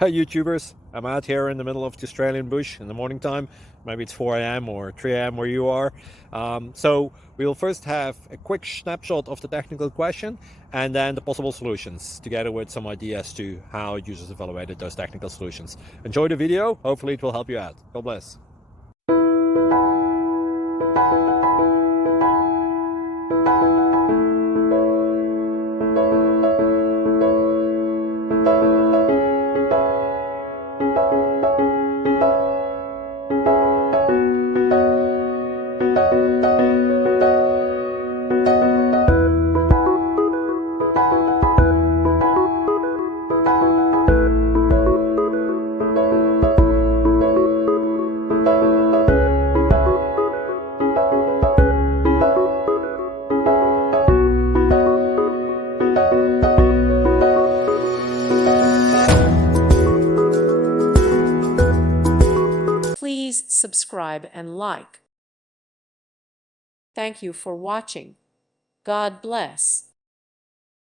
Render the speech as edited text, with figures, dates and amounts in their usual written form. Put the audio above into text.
Hey YouTubers, I'm out here in the middle of the Australian bush in the morning time. Maybe it's 4 a.m. or 3 a.m. where you are. So we'll first have a quick snapshot of the technical question and then the possible solutions, together with some ideas to how users evaluated those technical solutions. Enjoy the video, hopefully it will help you out. God bless. Please subscribe and like. Thank you for watching. God bless.